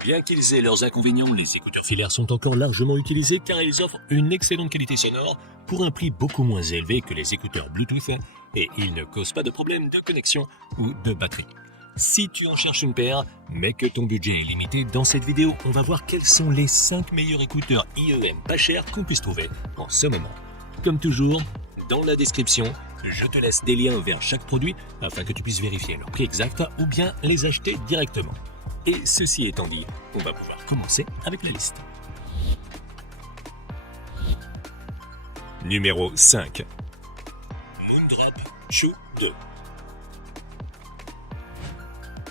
Bien qu'ils aient leurs inconvénients, les écouteurs filaires sont encore largement utilisés car ils offrent une excellente qualité sonore pour un prix beaucoup moins élevé que les écouteurs Bluetooth et ils ne causent pas de problème de connexion ou de batterie. Si tu en cherches une paire, mais que ton budget est limité, dans cette vidéo, on va voir quels sont les 5 meilleurs écouteurs IEM pas chers qu'on puisse trouver en ce moment. Comme toujours, dans la description, je te laisse des liens vers chaque produit afin que tu puisses vérifier leur prix exact ou bien les acheter directement. Et ceci étant dit, on va pouvoir commencer avec la liste. Numéro 5. Moondrop Chew 2.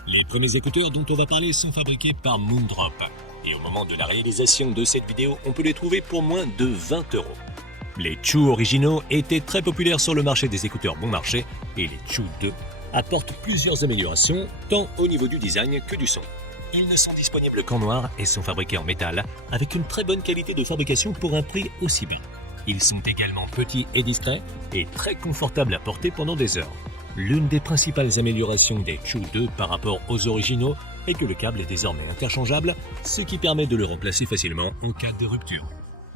Les premiers écouteurs dont on va parler sont fabriqués par Moondrop. Et au moment de la réalisation de cette vidéo, on peut les trouver pour moins de 20 €. Les Chew originaux étaient très populaires sur le marché des écouteurs bon marché et les Chew 2 apportent plusieurs améliorations tant au niveau du design que du son. Ils ne sont disponibles qu'en noir et sont fabriqués en métal avec une très bonne qualité de fabrication pour un prix aussi bas. Ils sont également petits et discrets et très confortables à porter pendant des heures. L'une des principales améliorations des Chew 2 par rapport aux originaux est que le câble est désormais interchangeable, ce qui permet de le remplacer facilement en cas de rupture.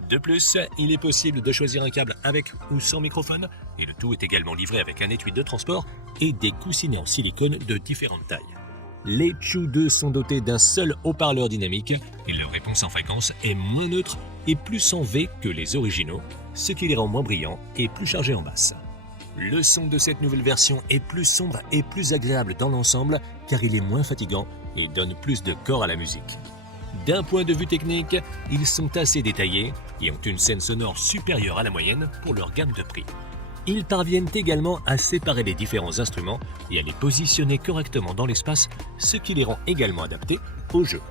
De plus, il est possible de choisir un câble avec ou sans microphone et le tout est également livré avec un étui de transport et des coussinets en silicone de différentes tailles. Les Chew 2 sont dotés d'un seul haut-parleur dynamique et leur réponse en fréquence est moins neutre et plus en V que les originaux, ce qui les rend moins brillants et plus chargés en basse. Le son de cette nouvelle version est plus sombre et plus agréable dans l'ensemble car il est moins fatigant et donne plus de corps à la musique. D'un point de vue technique, ils sont assez détaillés et ont une scène sonore supérieure à la moyenne pour leur gamme de prix. Ils parviennent également à séparer les différents instruments et à les positionner correctement dans l'espace, ce qui les rend également adaptés au jeu.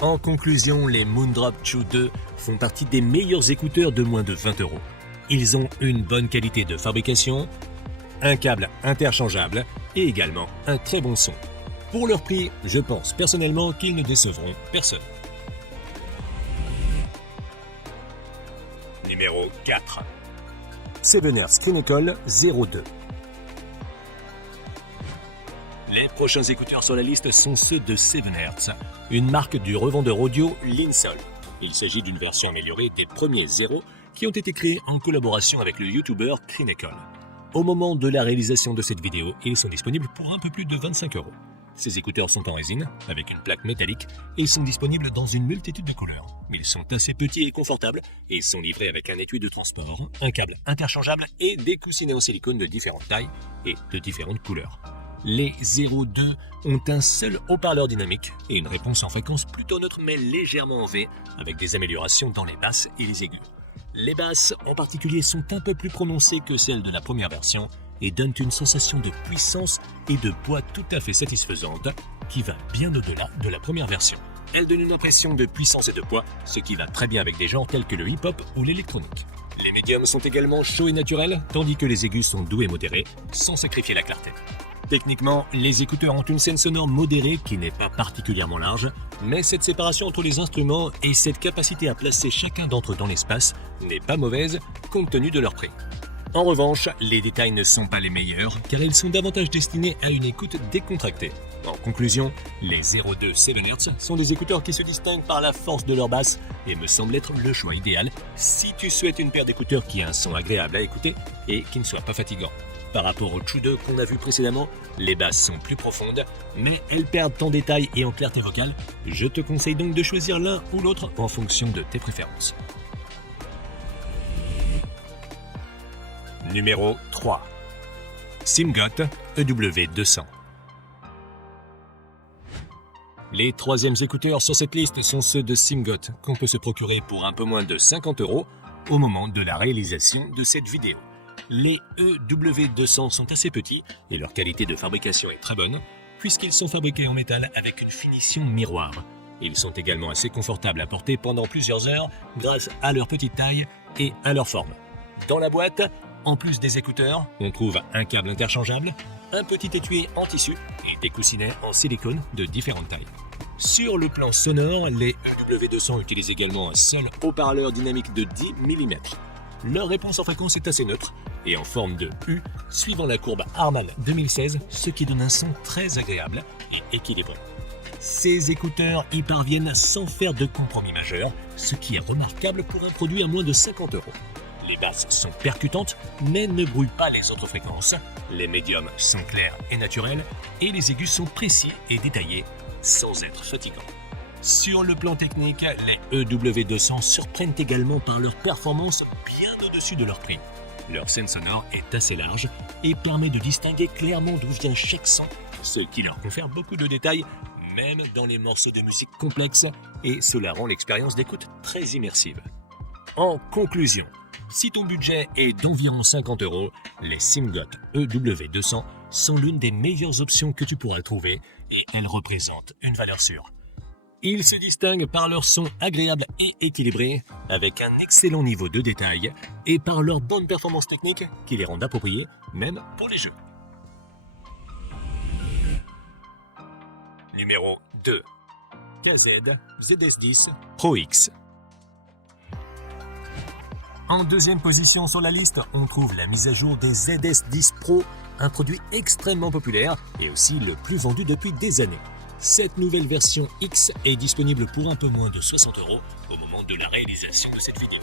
En conclusion, les Moondrop Chew 2 font partie des meilleurs écouteurs de moins de 20 €. Ils ont une bonne qualité de fabrication, un câble interchangeable et également un très bon son. Pour leur prix, je pense personnellement qu'ils ne décevront personne. Numéro 4. Sevener Screenecall 02. Les prochains écouteurs sur la liste sont ceux de Sevenhertz, une marque du revendeur audio Linsol. Il s'agit d'une version améliorée des premiers Zero qui ont été créés en collaboration avec le YouTuber Screenecall. Au moment de la réalisation de cette vidéo, ils sont disponibles pour un peu plus de 25 €. Ces écouteurs sont en résine, avec une plaque métallique, et sont disponibles dans une multitude de couleurs. Ils sont assez petits et confortables, et sont livrés avec un étui de transport, un câble interchangeable et des coussinets en silicone de différentes tailles et de différentes couleurs. Les 02 ont un seul haut-parleur dynamique et une réponse en fréquence plutôt neutre mais légèrement en V, avec des améliorations dans les basses et les aigus. Les basses en particulier sont un peu plus prononcées que celles de la première version, et donnent une sensation de puissance et de poids tout à fait satisfaisante qui va bien au-delà de la première version. Elle donne une impression de puissance et de poids, ce qui va très bien avec des genres tels que le hip-hop ou l'électronique. Les médiums sont également chauds et naturels, tandis que les aigus sont doux et modérés, sans sacrifier la clarté. Techniquement, les écouteurs ont une scène sonore modérée qui n'est pas particulièrement large, mais cette séparation entre les instruments et cette capacité à placer chacun d'entre eux dans l'espace n'est pas mauvaise compte tenu de leur prix. En revanche, les détails ne sont pas les meilleurs car ils sont davantage destinés à une écoute décontractée. En conclusion, les 02 Sevenhertz sont des écouteurs qui se distinguent par la force de leur basse et me semblent être le choix idéal si tu souhaites une paire d'écouteurs qui a un son agréable à écouter et qui ne soit pas fatigant. Par rapport aux Chew 2 qu'on a vu précédemment, les basses sont plus profondes, mais elles perdent en détail et en clarté vocale. Je te conseille donc de choisir l'un ou l'autre en fonction de tes préférences. Numéro 3. Simgot EW200. Les troisièmes écouteurs sur cette liste sont ceux de Simgot qu'on peut se procurer pour un peu moins de 50 € au moment de la réalisation de cette vidéo. Les EW200 sont assez petits et leur qualité de fabrication est très bonne puisqu'ils sont fabriqués en métal avec une finition miroir. Ils sont également assez confortables à porter pendant plusieurs heures grâce à leur petite taille et à leur forme. Dans la boîte, en plus des écouteurs, on trouve un câble interchangeable, un petit étui en tissu et des coussinets en silicone de différentes tailles. Sur le plan sonore, les EW200 utilisent également un seul haut-parleur dynamique de 10 mm. Leur réponse en fréquence est assez neutre et en forme de U, suivant la courbe Harman 2016, ce qui donne un son très agréable et équilibré. Ces écouteurs y parviennent sans faire de compromis majeur, ce qui est remarquable pour un produit à moins de 50 euros. Les basses sont percutantes, mais ne brouillent pas les autres fréquences. Les médiums sont clairs et naturels, et les aigus sont précis et détaillés, sans être fatigants. Sur le plan technique, les EW200 surprennent également par leur performance bien au-dessus de leur prix. Leur scène sonore est assez large et permet de distinguer clairement d'où vient chaque son, ce qui leur confère beaucoup de détails, même dans les morceaux de musique complexes, et cela rend l'expérience d'écoute très immersive. En conclusion, si ton budget est d'environ 50 euros, les Simgot EW200 sont l'une des meilleures options que tu pourras trouver et elles représentent une valeur sûre. Ils se distinguent par leur son agréable et équilibré, avec un excellent niveau de détail et par leur bonne performance technique qui les rendent appropriés, même pour les jeux. Numéro 2. KZ ZS10 Pro X. En deuxième position sur la liste, on trouve la mise à jour des ZS10 Pro, un produit extrêmement populaire et aussi le plus vendu depuis des années. Cette nouvelle version X est disponible pour un peu moins de 60 euros au moment de la réalisation de cette vidéo.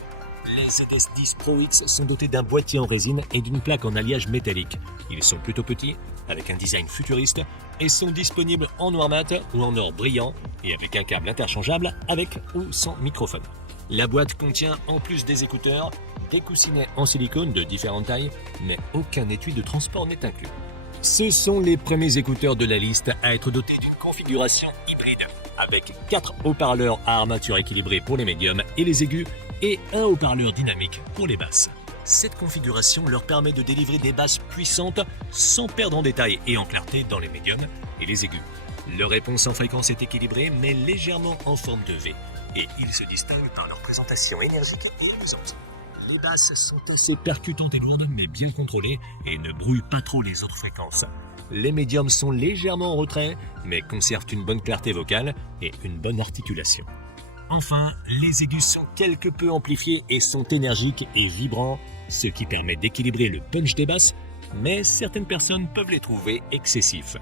Les ZS10 Pro X sont dotés d'un boîtier en résine et d'une plaque en alliage métallique. Ils sont plutôt petits, avec un design futuriste, et sont disponibles en noir mat ou en or brillant et avec un câble interchangeable avec ou sans microphone. La boîte contient, en plus des écouteurs, des coussinets en silicone de différentes tailles, mais aucun étui de transport n'est inclus. Ce sont les premiers écouteurs de la liste à être dotés d'une configuration hybride, avec 4 haut-parleurs à armature équilibrée pour les médiums et les aigus, et un haut-parleur dynamique pour les basses. Cette configuration leur permet de délivrer des basses puissantes sans perdre en détail et en clarté dans les médiums et les aigus. Leur réponse en fréquence est équilibrée mais légèrement en forme de V, et ils se distinguent par leur présentation énergique et amusante. Les basses sont assez percutantes et lourdes mais bien contrôlées et ne brouillent pas trop les autres fréquences. Les médiums sont légèrement en retrait mais conservent une bonne clarté vocale et une bonne articulation. Enfin, les aigus sont quelque peu amplifiés et sont énergiques et vibrants, ce qui permet d'équilibrer le punch des basses, mais certaines personnes peuvent les trouver excessifs.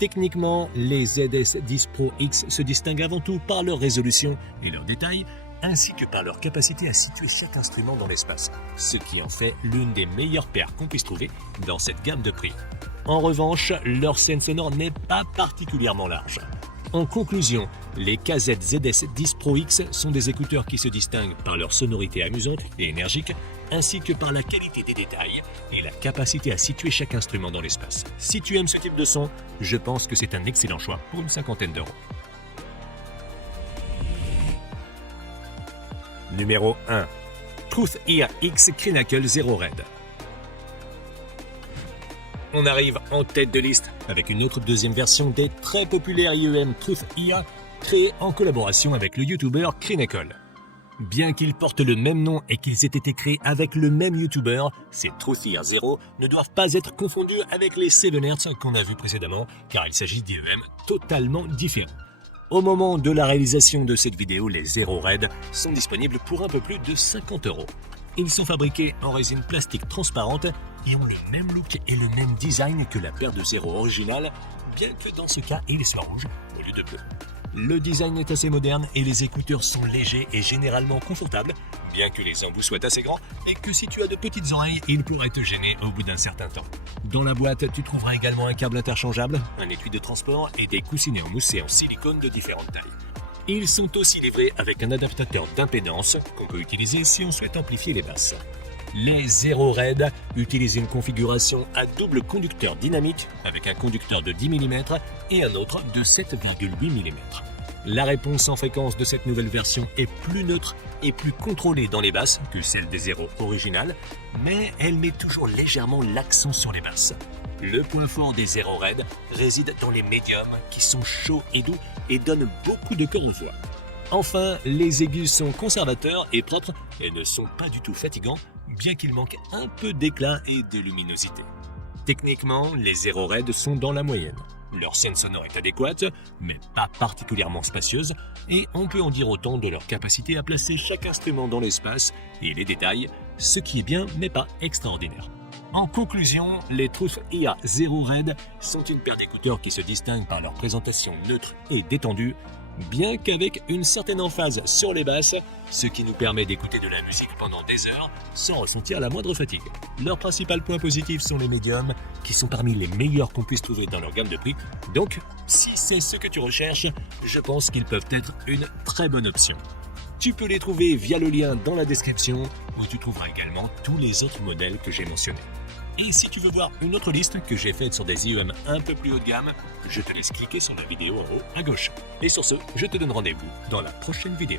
Techniquement, les ZS10 Pro X se distinguent avant tout par leur résolution et leurs détails, ainsi que par leur capacité à situer chaque instrument dans l'espace, ce qui en fait l'une des meilleures paires qu'on puisse trouver dans cette gamme de prix. En revanche, leur scène sonore n'est pas particulièrement large. En conclusion, les KZ ZS10 Pro X sont des écouteurs qui se distinguent par leur sonorité amusante et énergique, ainsi que par la qualité des détails et la capacité à situer chaque instrument dans l'espace. Si tu aimes ce type de son, je pense que c'est un excellent choix pour une cinquantaine d'euros. Numéro 1. Truth Ear X Crinacle Zero Red. On arrive en tête de liste avec une autre deuxième version des très populaires IEM Truth Ear, créée en collaboration avec le YouTuber Crinacle. Bien qu'ils portent le même nom et qu'ils aient été créés avec le même YouTuber, ces Truth Ear Zero ne doivent pas être confondus avec les 7 Hz qu'on a vus précédemment, car il s'agit d'IEM totalement différents. Au moment de la réalisation de cette vidéo, les Zero Red sont disponibles pour un peu plus de 50 euros. Ils sont fabriqués en résine plastique transparente et ont le même look et le même design que la paire de Zero originale, bien que dans ce cas, ils soient rouges au lieu de bleu. Le design est assez moderne et les écouteurs sont légers et généralement confortables, bien que les embouts soient assez grands et que si tu as de petites oreilles, ils pourraient te gêner au bout d'un certain temps. Dans la boîte, tu trouveras également un câble interchangeable, un étui de transport et des coussinets en mousse et en silicone de différentes tailles. Ils sont aussi livrés avec un adaptateur d'impédance qu'on peut utiliser si on souhaite amplifier les basses. Les Zero Red utilisent une configuration à double conducteur dynamique avec un conducteur de 10 mm et un autre de 7,8 mm. La réponse en fréquence de cette nouvelle version est plus neutre et plus contrôlée dans les basses que celle des Zero originales, mais elle met toujours légèrement l'accent sur les basses. Le point fort des Zero Red réside dans les médiums qui sont chauds et doux et donnent beaucoup de cœur aux voix. Enfin, les aigus sont conservateurs et propres et ne sont pas du tout fatigants, bien qu'il manque un peu d'éclat et de luminosité. Techniquement, les Zero Red sont dans la moyenne. Leur scène sonore est adéquate, mais pas particulièrement spacieuse, et on peut en dire autant de leur capacité à placer chaque instrument dans l'espace et les détails, ce qui est bien mais pas extraordinaire. En conclusion, les Truth IA Zero Red sont une paire d'écouteurs qui se distinguent par leur présentation neutre et détendue, bien qu'avec une certaine emphase sur les basses, ce qui nous permet d'écouter de la musique pendant des heures sans ressentir la moindre fatigue. Leurs principaux points positifs sont les médiums, qui sont parmi les meilleurs qu'on puisse trouver dans leur gamme de prix. Donc, si c'est ce que tu recherches, je pense qu'ils peuvent être une très bonne option. Tu peux les trouver via le lien dans la description, où tu trouveras également tous les autres modèles que j'ai mentionnés. Et si tu veux voir une autre liste que j'ai faite sur des IEM un peu plus haut de gamme, je te laisse cliquer sur la vidéo en haut à gauche. Et sur ce, je te donne rendez-vous dans la prochaine vidéo.